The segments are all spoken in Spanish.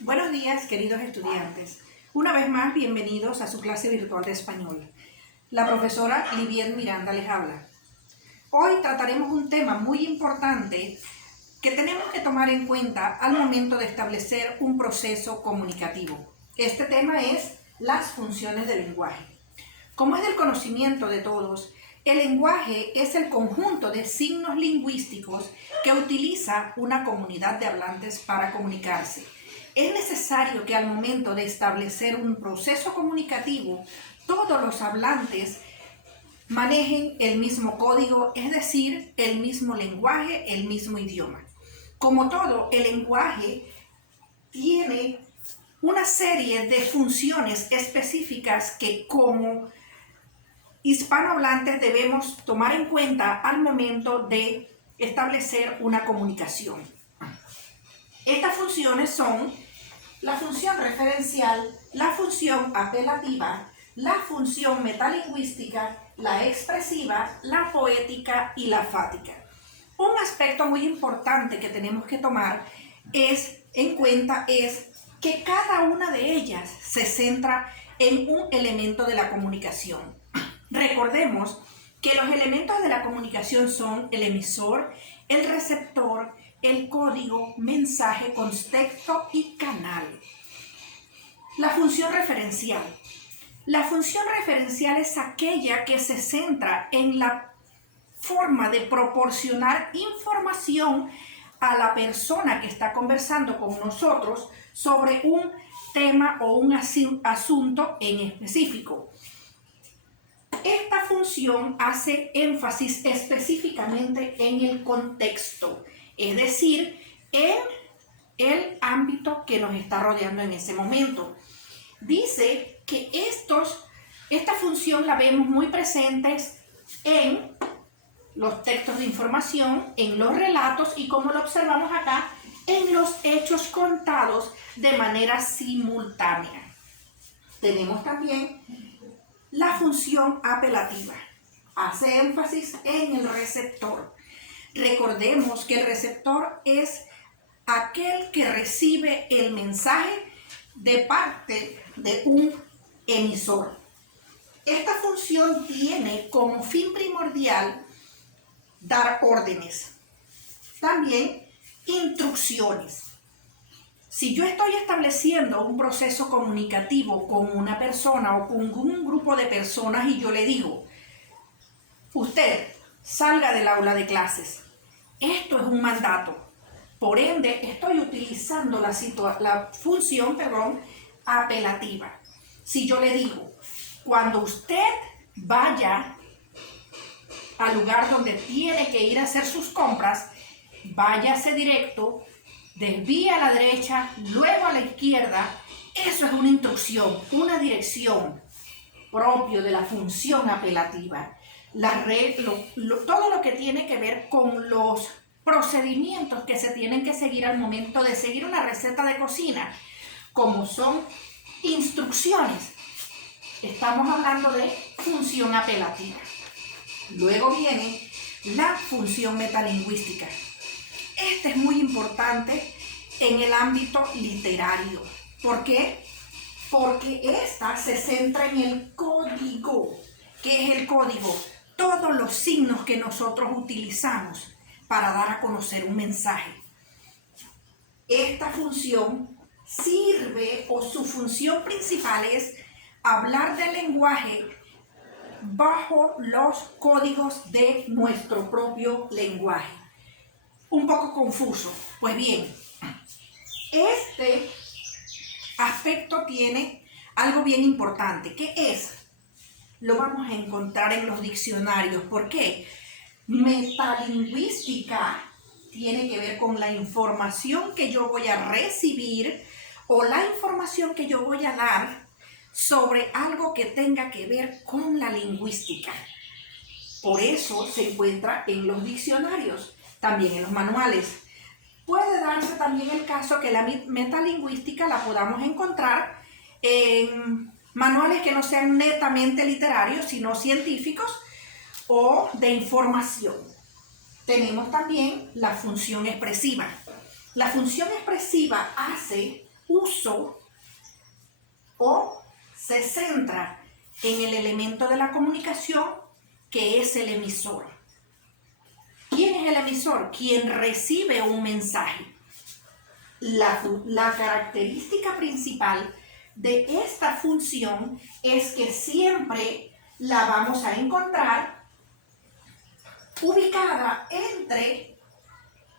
Buenos días, queridos estudiantes. Una vez más, bienvenidos a su clase virtual de español. La profesora Liviet Miranda les habla. Hoy trataremos un tema muy importante que tenemos que tomar en cuenta al momento de establecer un proceso comunicativo. Este tema es las funciones del lenguaje. Como es del conocimiento de todos, el lenguaje es el conjunto de signos lingüísticos que utiliza una comunidad de hablantes para comunicarse. Es necesario que al momento de establecer un proceso comunicativo, todos los hablantes manejen el mismo código, es decir, el mismo lenguaje, el mismo idioma. Como todo, el lenguaje tiene una serie de funciones específicas que como hispanohablantes debemos tomar en cuenta al momento de establecer una comunicación. Estas funciones son la función referencial, la función apelativa, la función metalingüística, la expresiva, la poética y la fática. Un aspecto muy importante que tenemos que tomar en cuenta es que cada una de ellas se centra en un elemento de la comunicación. Recordemos que los elementos de la comunicación son el emisor, el receptor, el código, mensaje, contexto y canal. La función referencial. La función referencial es aquella que se centra en la forma de proporcionar información a la persona que está conversando con nosotros sobre un tema o un asunto en específico. Esta función hace énfasis específicamente en el contexto, es decir, en el ámbito que nos está rodeando en ese momento. Dice que esta función la vemos muy presentes en los textos de información, en los relatos y, como lo observamos acá, en los hechos contados de manera simultánea. Tenemos también la función apelativa. Hace énfasis en el receptor. Recordemos que el receptor es aquel que recibe el mensaje de parte de un emisor. Esta función tiene como fin primordial dar órdenes, también instrucciones. Si yo estoy estableciendo un proceso comunicativo con una persona o con un grupo de personas y yo le digo, usted salga del aula de clases, esto es un mandato. Por ende, estoy utilizando la función apelativa. Si yo le digo, cuando usted vaya al lugar donde tiene que ir a hacer sus compras, váyase directo, desvíe a la derecha, luego a la izquierda. Eso es una instrucción, una dirección propio de la función apelativa. Todo lo que tiene que ver con los procedimientos que se tienen que seguir al momento de seguir una receta de cocina, como son instrucciones. Estamos hablando de función apelativa. Luego viene la función metalingüística. Esta es muy importante en el ámbito literario. ¿Por qué? Porque esta se centra en el código. ¿Qué es el código? Todos los signos que nosotros utilizamos para dar a conocer un mensaje. Esta función sirve, o su función principal es hablar del lenguaje bajo los códigos de nuestro propio lenguaje. Un poco confuso. Pues bien, este aspecto tiene algo bien importante. ¿Qué es? Lo vamos a encontrar en los diccionarios. ¿Por qué? Metalingüística tiene que ver con la información que yo voy a recibir o la información que yo voy a dar sobre algo que tenga que ver con la lingüística. Por eso se encuentra en los diccionarios, también en los manuales. Puede darse también el caso que la metalingüística la podamos encontrar en manuales que no sean netamente literarios, sino científicos o de información. Tenemos también la función expresiva. La función expresiva hace uso o se centra en el elemento de la comunicación que es el emisor. ¿Quién es el emisor? Quien recibe un mensaje. La característica principal de esta función es que siempre la vamos a encontrar ubicada entre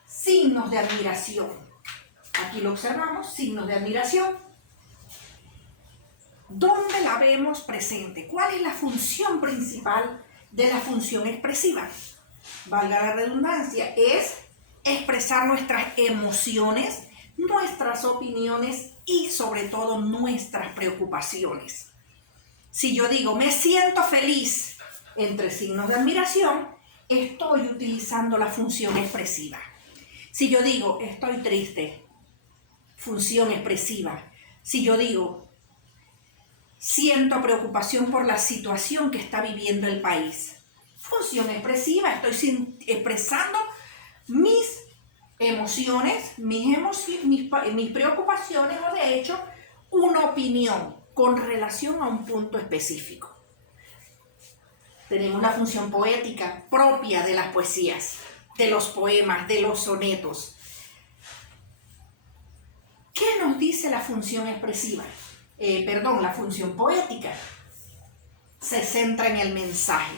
signos de admiración. Aquí lo observamos, signos de admiración. ¿Dónde la vemos presente? ¿Cuál es la función principal de la función expresiva? Valga la redundancia, es expresar nuestras emociones, nuestras opiniones y sobre todo nuestras preocupaciones. Si yo digo, me siento feliz, entre signos de admiración, estoy utilizando la función expresiva. Si yo digo, estoy triste, función expresiva. Si yo digo, siento preocupación por la situación que está viviendo el país, función expresiva, estoy expresando mis emociones, mis preocupaciones o de hecho una opinión con relación a un punto específico. Tenemos la función poética propia de las poesías, de los poemas, de los sonetos. ¿Qué nos dice la función expresiva? La función poética se centra en el mensaje.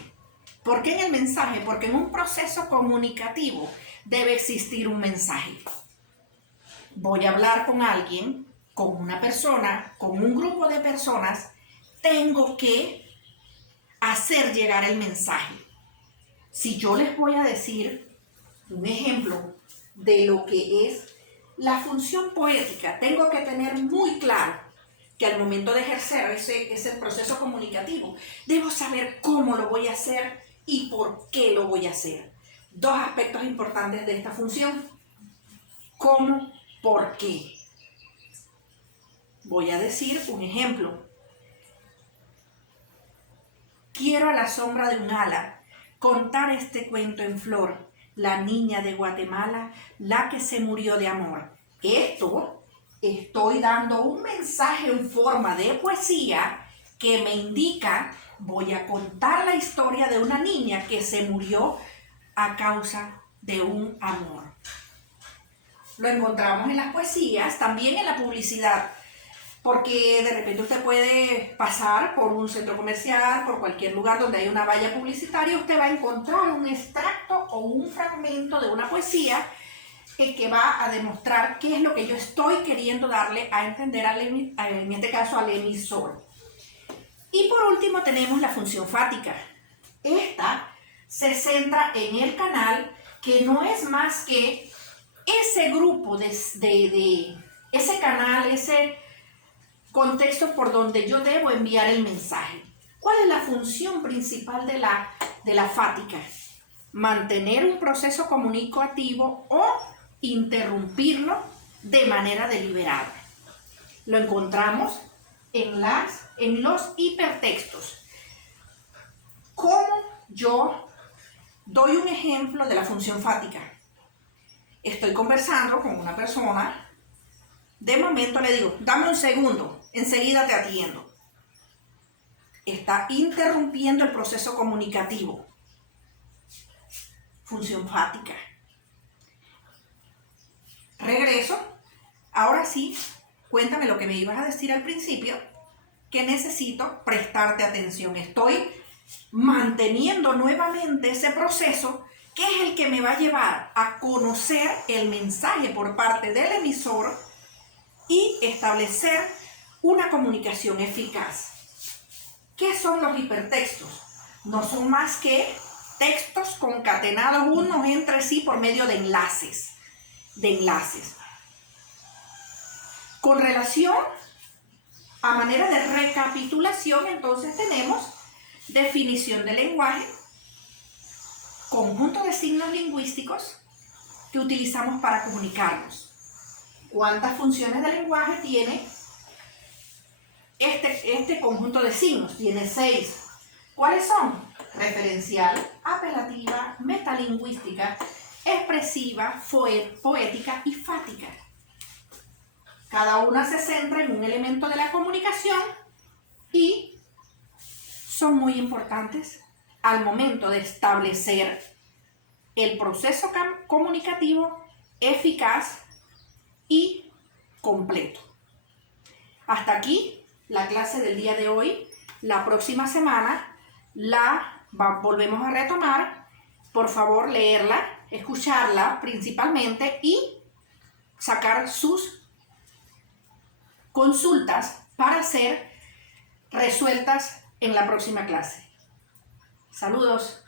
¿Por qué en el mensaje? Porque en un proceso comunicativo debe existir un mensaje. Voy a hablar con alguien, con una persona, con un grupo de personas, tengo que hacer llegar el mensaje. Si yo les voy a decir un ejemplo de lo que es la función poética, tengo que tener muy claro que al momento de ejercer ese proceso comunicativo, debo saber cómo lo voy a hacer y por qué lo voy a hacer. Dos aspectos importantes de esta función. ¿Cómo? ¿Por qué? Voy a decir un ejemplo. Quiero a la sombra de un ala contar este cuento en flor, la niña de Guatemala, la que se murió de amor. Estoy dando un mensaje en forma de poesía que me indica, voy a contar la historia de una niña que se murió a causa de un amor. Lo encontramos en las poesías, también en la publicidad, porque de repente usted puede pasar por un centro comercial, por cualquier lugar donde hay una valla publicitaria, usted va a encontrar un extracto o un fragmento de una poesía que va a demostrar qué es lo que yo estoy queriendo darle a entender, en este caso al emisor. Y por último tenemos la función fática. Esta se centra en el canal, que no es más que ese grupo ese canal, ese contexto por donde yo debo enviar el mensaje. ¿Cuál es la función principal de la fática? Mantener un proceso comunicativo o interrumpirlo de manera deliberada. Lo encontramos en los hipertextos. ¿Cómo yo doy un ejemplo de la función fática? Estoy conversando con una persona, de momento le digo, dame un segundo, enseguida te atiendo. Está interrumpiendo el proceso comunicativo. Función fática. Regreso. Ahora sí, cuéntame lo que me ibas a decir al principio, que necesito prestarte atención. Estoy manteniendo nuevamente ese proceso que es el que me va a llevar a conocer el mensaje por parte del emisor y establecer una comunicación eficaz. ¿Qué son los hipertextos? No son más que textos concatenados unos entre sí por medio de enlaces. Con relación a manera de recapitulación, entonces tenemos definición del lenguaje, conjunto de signos lingüísticos que utilizamos para comunicarnos. ¿Cuántas funciones del lenguaje tiene este conjunto de signos? Tiene 6. ¿Cuáles son? Referencial, apelativa, metalingüística, expresiva, poética y fática. Cada una se centra en un elemento de la comunicación y son muy importantes al momento de establecer el proceso comunicativo eficaz y completo. Hasta aquí la clase del día de hoy. La próxima semana volvemos a retomar. Por favor, leerla, escucharla principalmente y sacar sus consultas para ser resueltas en la próxima clase. Saludos.